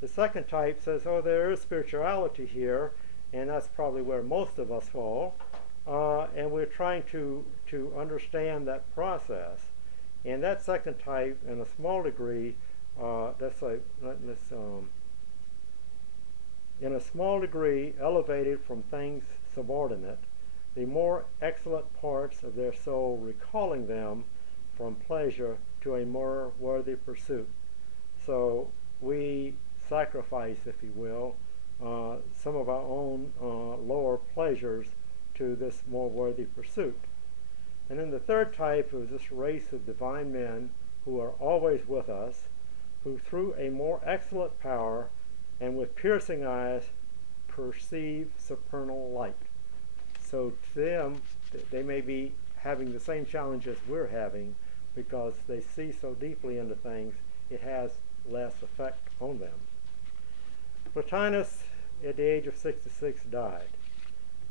The second type says, oh, there is spirituality here, and that's probably where most of us fall, and we're trying to understand that process. And that second type, in a small degree, in a small degree elevated from things subordinate, the more excellent parts of their soul recalling them from pleasure to a more worthy pursuit. So we sacrifice, if you will, some of our own lower pleasures to this more worthy pursuit. And then the third type is this race of divine men who are always with us, who through a more excellent power and with piercing eyes perceive supernal light. So to them, they may be having the same challenges we're having because they see so deeply into things, it has less effect on them. Plotinus, at the age of 66, died.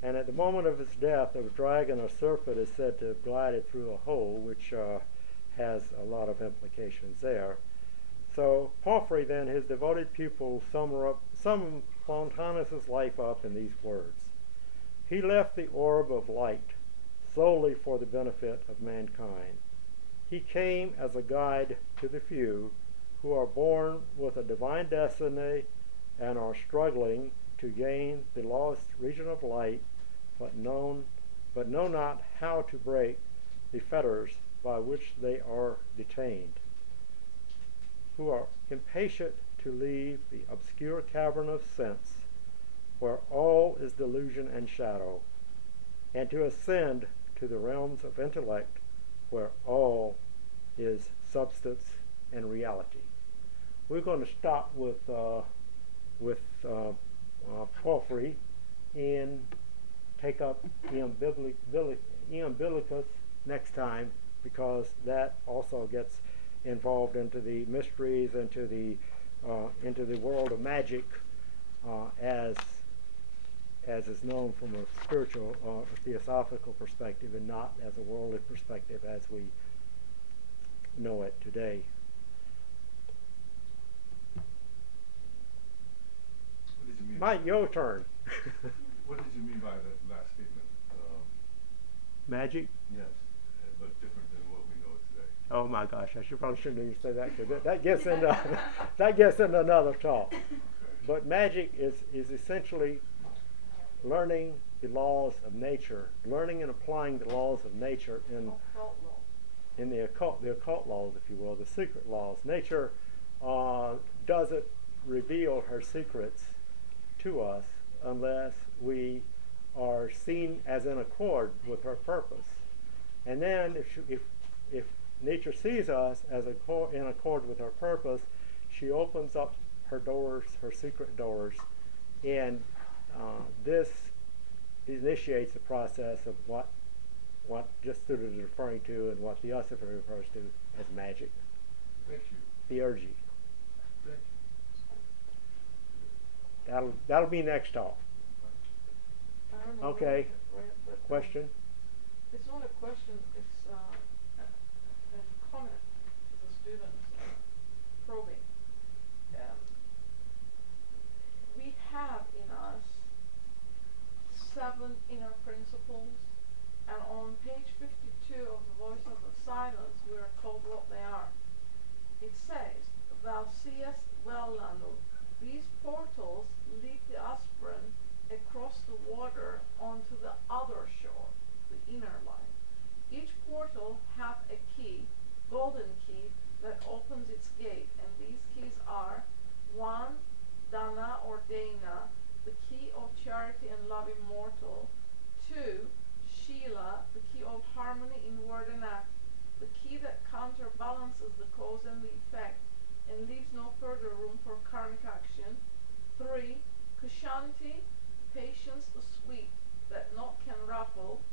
And at the moment of his death, a dragon or serpent is said to have glided through a hole, which has a lot of implications there. So Porphyry, then, his devoted pupil, sum Plotinus' life up in these words. He left the orb of light solely for the benefit of mankind. He came as a guide to the few who are born with a divine destiny and are struggling to gain the lost region of light, but know not how to break the fetters by which they are detained, who are impatient to leave the obscure cavern of sense, where all is delusion and shadow, and to ascend to the realms of intellect, where all is substance and reality. We're going to stop with Porphyry and take up Iamblichus next time, because that also gets involved into the mysteries, into the world of magic, as is known from a spiritual or theosophical perspective, and not as a worldly perspective as we know it today. What did you mean? Mike, your turn. What did you mean by that last statement? Magic? Yes, but different than what we know today. Oh my gosh, probably shouldn't even say that, because that gets into another talk. Okay. But magic is essentially learning the laws of nature, learning and applying the laws of nature in the occult laws, if you will, the secret laws. Nature doesn't reveal her secrets to us unless we are seen as in accord with her purpose. And then if nature sees us as in accord with her purpose, she opens up her doors, her secret doors, and this initiates the process of what just Student is referring to and what Theosophy refers to as magic. Thank you. Theurgy. Thank you. That'll be next talk. Okay. Question? It's not a question, it's a comment as a student probing. We have in us 7 inner principles, and on page 52 of the Voice of the Silence we are told what they are. It says, "Thou seest well, Lando, these portals lead the aspirant across the water onto the other shore, the inner life. Each portal hath a key, golden key, that opens its gate, and these keys are 1. Dana or Dana, the key of charity and love immortal. 2. Sheila, the key of harmony in word and act, the key that counterbalances the cause and the effect and leaves no further room for karmic action. 3. Kushanti, patience the sweet that naught can ruffle.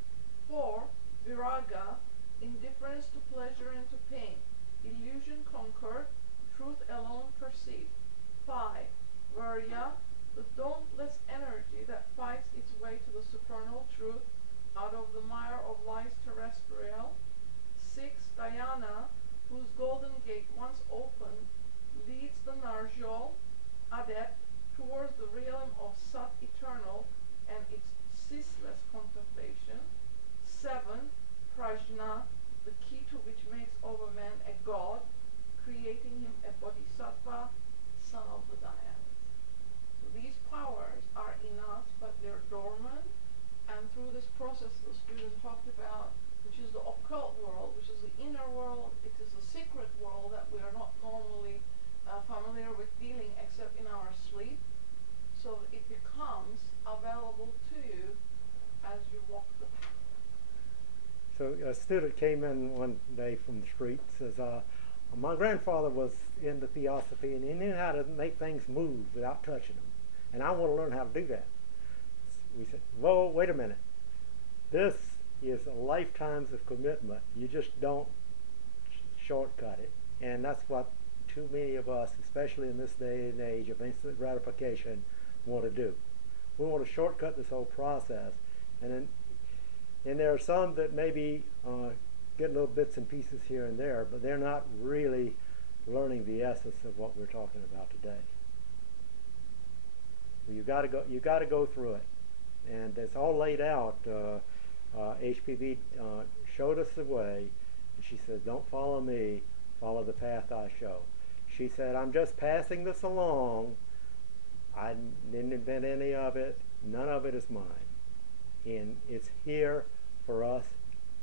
4. Viraga, indifference to pleasure and to pain, illusion conquered, truth alone perceived. 5. Virya, the dauntless energy that fights its way to the supernal truth out of the mire of life's terrestrial. 6. Dhyana, whose golden gate once opened leads the Narjol, adept towards the realm of Sat eternal and its ceaseless contemplation. 7. Prajna, the key to which makes of a man a god, creating him a bodhisattva, son of the dynamics. So these powers are in us, but they're dormant, and through this process the student talked about, which is the occult world, which is the inner world, it is a secret world that we are not normally familiar with dealing except in our sleep, so it becomes available to you as you walk the path. So a student came in one day from the street, says, my grandfather was into Theosophy and he knew how to make things move without touching them, and I want to learn how to do that. We said, whoa, wait a minute. This is a lifetimes of commitment. You just don't shortcut it. And that's what too many of us, especially in this day and age of instant gratification, want to do. We want to shortcut this whole process. And there are some that maybe get little bits and pieces here and there, but they're not really learning the essence of what we're talking about today. You've got to go through it. And it's all laid out. HPV showed us the way, and she said, don't follow me, follow the path I show. She said, I'm just passing this along. I didn't invent any of it. None of it is mine. And it's here for us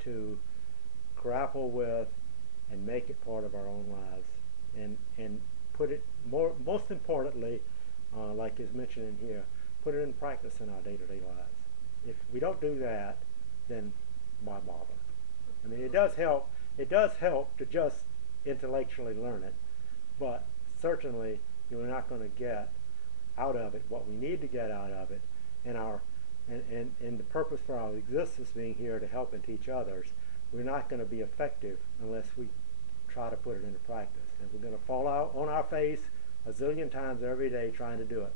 to grapple with and make it part of our own lives. And put it, most importantly, like is mentioned in here, put it in practice in our day-to-day lives. If we don't do that, then why bother? I mean, it does help to just intellectually learn it, but certainly you're not going to get out of it what we need to get out of it, and the purpose for our existence being here to help and teach others. We're not going to be effective unless we try to put it into practice, and we're going to fall out on our face a zillion times every day trying to do it.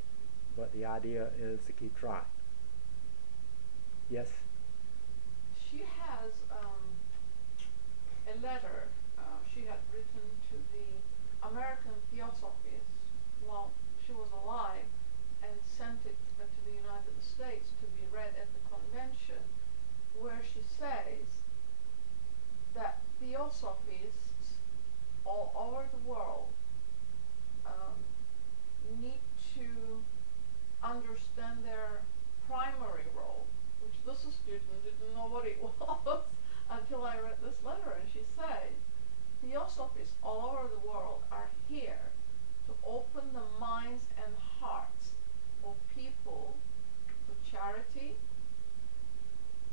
But the idea is to keep trying. Yes? She has a letter she had written to the American Theosophists while she was alive, and sent it to the United States to be read at the convention, where she says that Theosophists all over the world need to understand their primary role, which this student didn't know what it was until I read this letter. And she says, Theosophists all over the world are here to open the minds and hearts of people to charity,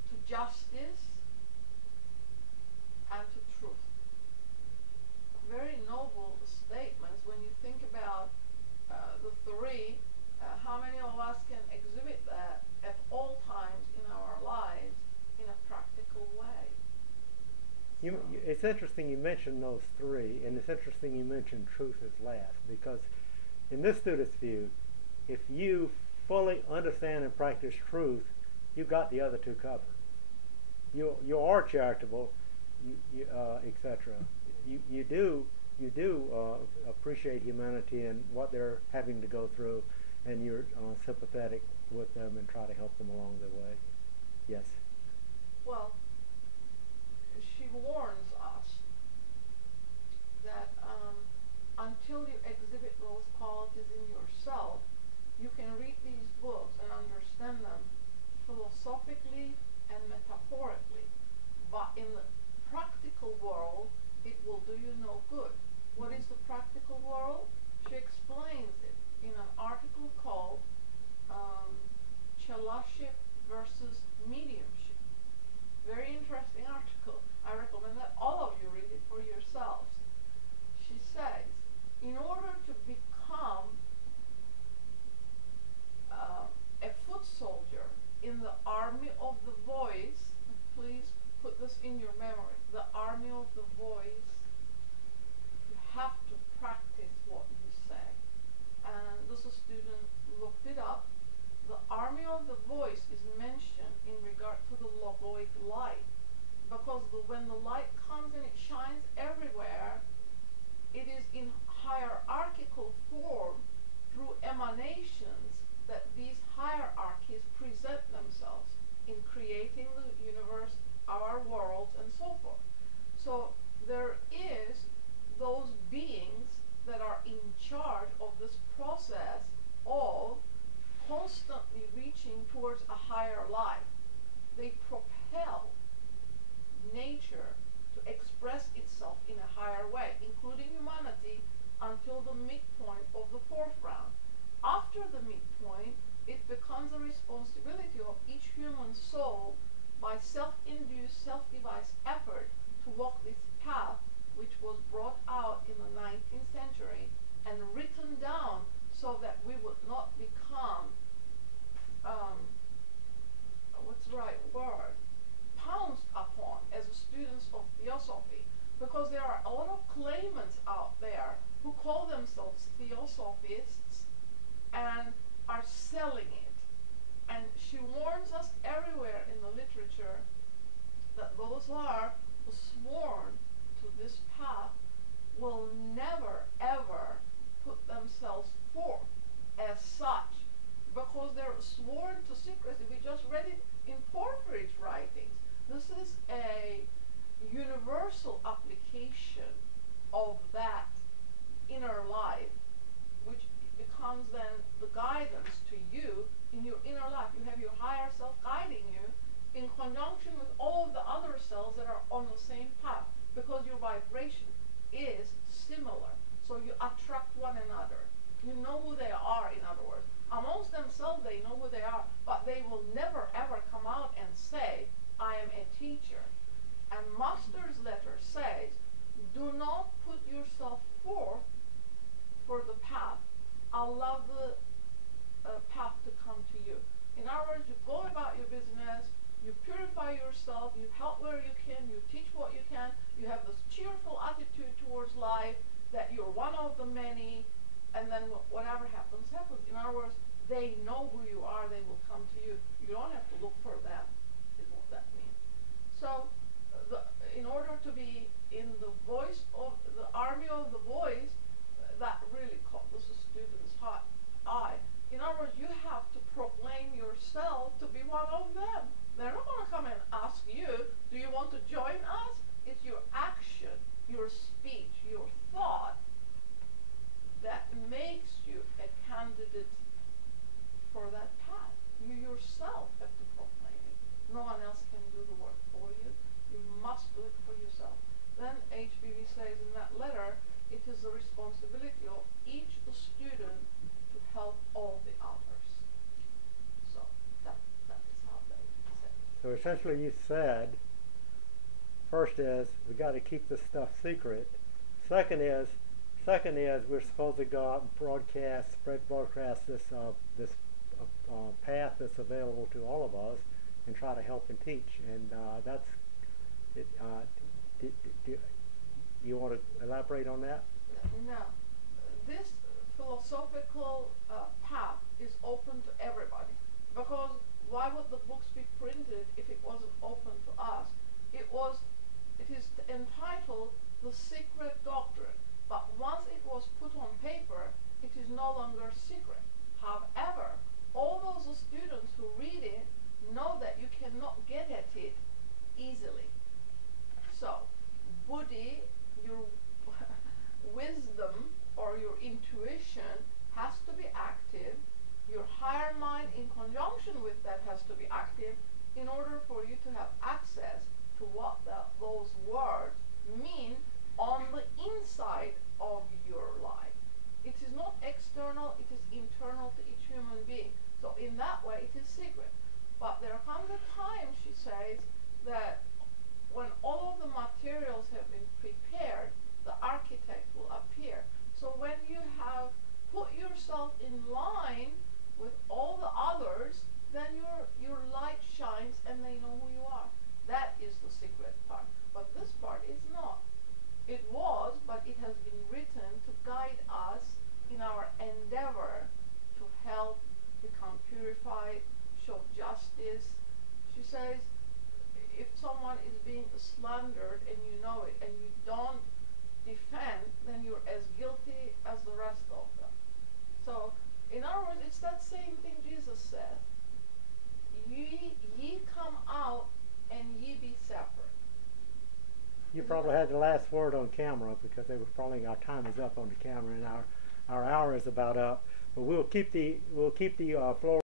to justice, and to truth. Very noble statements when you think about the three. How many of us can exhibit that at all times in our lives in a practical way? It's interesting you mentioned those three, and it's interesting you mentioned truth as last, because in this student's view, if you fully understand and practice truth, you've got the other two covered. You are charitable, etc. You do appreciate humanity and what they're having to go through, and you're sympathetic with them and try to help them along the way. Yes? Well, she warns us that until you exhibit those qualities in yourself, you can read these books and understand them philosophically and metaphorically, but in the practical world, it will do you no good. What is the practical world? She explains it in an article called Chelaship versus Mediumship. Very interesting article. I recommend that all of you read it for yourselves. She says, in order to become a foot soldier in the army of the voice, please put this in your memory, the army of the voice, you have to practice what you say. And this student looked it up. The army of the voice is mentioned in regard to the logoic light, because when the light comes and it shines everywhere, it is in hierarchical form through emanation this process of constantly reaching towards a higher life. They propel nature to express itself in a higher way, including humanity, until the midpoint of the fourth round. After the midpoint, it becomes a responsibility of each human soul by self-induced, self-devised effort to walk this path, which was brought out in the 19th century and written down so that we would not become, what's the right word, pounced upon as students of theosophy, because there are a lot of claimants out there who call themselves Theosophists and are selling it. And she warns us everywhere in the literature that those who are sworn to this path will never ever put themselves forth as such, because they're sworn to secrecy. We just read it in Porphyry's writings. This is a universal application of that inner life, which becomes then the guidance to you in your inner life. You have your higher self guiding you in conjunction with all of the other cells that are on the same path, because your vibration is similar. So you attract one another. You know who they are, in other words. Amongst themselves, they know who they are, but they will never ever come out and say, I am a teacher. And Master's letter says, do not put yourself forth for the path. Allow the path to come to you. In other words, you go about your business, you purify yourself, you help where you can, you teach what you can, you have this cheerful attitude towards life, that you're one of the many, and then whatever happens, happens. In other words, they know who you are, they will come to you. You don't have to look for them, is what that means. So, in order to be in the voice of the army of the voice, that really caught the student's eye. In other words, you have to proclaim yourself to be one of them. They're not going to come and ask you, do you want to join us? It's your action, your speech, your thought that makes you a candidate for that path. You yourself have to proclaim it. No one else can do the work for you. You must do it for yourself. Then HBV says in that letter, it is the responsibility of each student to help all the others. So that is how they say it. So essentially you said, first is we got to keep this stuff secret. Second is we're supposed to go out and broadcast this path that's available to all of us and try to help and teach. And that's it. Do you want to elaborate on that? No. This philosophical path is open to everybody, because why would the books be printed if it wasn't open to us? It is entitled The Secret Doctrine, but once it was put on paper, it is no longer secret. However, all those students who read it know that you cannot get at it easily. So, buddhi, your wisdom or your intuition has to be active. Your higher mind in conjunction with that has to be active in order for you to have access to what those words mean on the inside of your life. It is not external, it is internal to each human being. So in that way it is secret. But there comes a time, she says, that when all of the materials have been prepared, the architect will appear. So when you have put yourself in line with all the others, then your light shines and they know who you are. That is the secret part. But this part is not. It was, but it has been written to guide us in our endeavor to help become purified, show justice. She says, if someone is being slandered and you know it and you don't defend, then you're as guilty as the rest of them. So, in other words, it's that same thing Jesus said. Ye come out and ye be separate. You probably had the last word on camera, because they were probably, our time is up on the camera, and our hour is about up. But we'll keep the floor